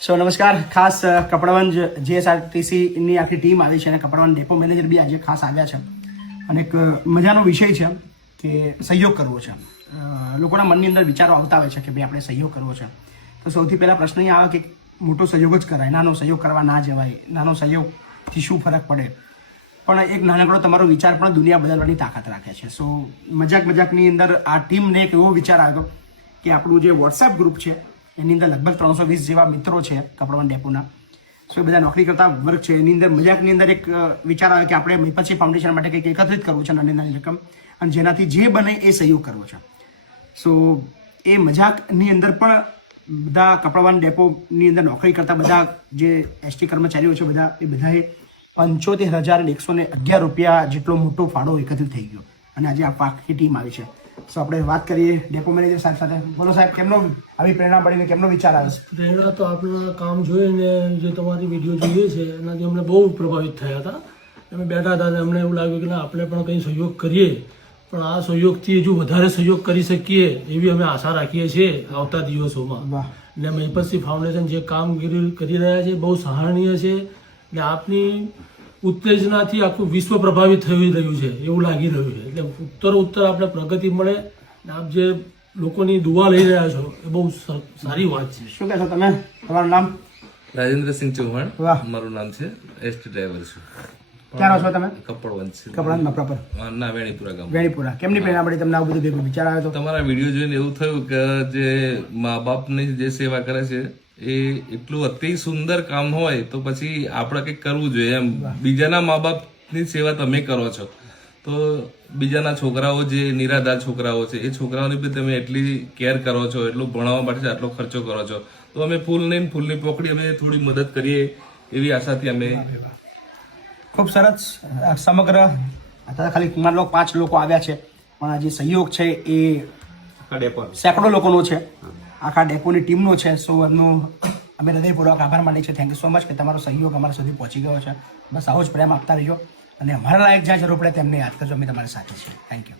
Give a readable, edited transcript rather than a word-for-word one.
સો નમસ્કાર. ખાસ કપડવંજ જીએસઆરટીસીની આખી ટીમ આવી છે અને કપડવંજ ડેપો મેનેજર બી આજે ખાસ આવ્યા છે અને એક મજાનો વિષય છે કે સહયોગ કરવો છે. લોકોના મનની અંદર વિચારો આવતા હોય છે કે ભાઈ આપણે સહયોગ કરવો છે, તો સૌથી પહેલાં પ્રશ્ન એ આવે કે મોટો સહયોગ જ કરાય, નાનો સહયોગ કરવા ના જવાય. નાનો સહયોગથી શું ફરક પડે? પણ એક નાનકડો તમારો વિચાર પણ દુનિયા બદલવાની તાકાત રાખે છે. સો મજાકની અંદર આ ટીમને એક એવો વિચાર આવ્યો કે આપણું જે વોટ્સએપ ગ્રુપ છે એની અંદર લગભગ 320 જેવા મિત્રો છે કપડવંજ ડેપોના. સો બધા નોકરી કરતા વર્ગ છે. એની અંદર મજાકની અંદર એક વિચાર આવે કે આપણે મહિપતસિંહ ફાઉન્ડેશન માટે કંઈક એકત્રિત કરવું છે, નાની નાની રકમ, અને જેનાથી જે બને એ સહયોગ કરવો છે. સો એ મજાકની અંદર પણ બધા કપડવંજ ડેપોની અંદર નોકરી કરતા બધા જે એસટી કર્મચારીઓ છે બધા એ બધાએ 75,111 રૂપિયા જેટલો મોટો ફાળો એકત્રિત થઈ ગયો અને આજે આ આખી ટીમ આવી છે. સો આપણે વાત કરીએ ડેપો મેનેજર સાહેબ સાથે. બોલો સાહેબ, કેમનો આવી પ્રેરણા મળીને કેમનો વિચાર આવ્યો? પ્રેરણા તો આપણા કામ જોઈને, જે તમારી વિડીયો જોઈએ છે એનાથી અમને બહુ પ્રભાવિત થયા હતા. અમે બેઠા હતા અને અમને એવું લાગ્યું કે ના, આપણે પણ કંઈ સહયોગ કરીએ, પણ આ સહયોગથી હજુ વધારે સહયોગ કરી શકીએ એવી અમે આશા રાખીએ છીએ આવતા દિવસોમાં. ને મહિપતસિંહ ફાઉન્ડેશન જે કામગીરી કરી રહ્યા છે બહુ સરાહનીય છે ને આપની ઉત્તેજનાથી આખું વિશ્વ પ્રભાવિત થઈ રહ્યું છે એવું લાગી રહ્યું છે. એટલે ઉત્તર આપણે પ્રગતિ મળે ને આપ જે લોકોની દુઆ લઈ રહ્યા છો એ બહુ સારી વાત છે. શું કહેશો તમે? તમારું નામ? રાજેન્દ્રસિંહ ચૌહાણ. વાહ. મારું નામ છે. એસટી ડ્રાઈવર છું. ક્યાં રહો છો તમે? કપડવંજ. કપડવંજમાં પ્રોપર? ના, વેણીપુરા ગામ. વેણીપુરા. કેમની પ્રેરણા મળી તમને આવું બધું ભેગું વિચાર આવ્યો? તો તમારા વિડીયો જોઈને એવું થયું કે જે મા બાપની જે સેવા કરે છે એ એટલું અતિ સુંદર કામ હોય તો પછી આપણે કંઈક કરવું જોઈએ એમ. બીજાના મા બાપની સેવા તમે કરો છો તો બીજાના છોકરાઓ જે નિરાધાર છોકરાઓ છે એ છોકરાઓની બી તમે એટલી કેર કરો છો, એટલું ભણાવવા માટે આટલો ખર્ચો કરો છો, તો અમે ફૂલની પોકડી અમે થોડી મદદ કરીએ એવી આશાથી અમે. ખૂબ સરસ. સમગ્ર અત્યારે ખાલી માની લો 5 લોકો આવ્યા છે, પણ આ જે સહયોગ છે એ સેંકડો લોકોનો છે, આખા ડેપોની ટીમનો છે. સો એમનું અમે હૃદયપૂર્વક આભાર માનીએ છીએ. થેન્ક યુ સો મચ કે તમારો સહયોગ અમારા સુધી પહોંચી ગયો છે. બસ આવો જ પ્રેમ આપતા રહીજો અને અમારા લાયક જ્યાં જરૂર પડે તેમને યાદ કરજો. અમે તમારી સાથે છીએ. Thank you.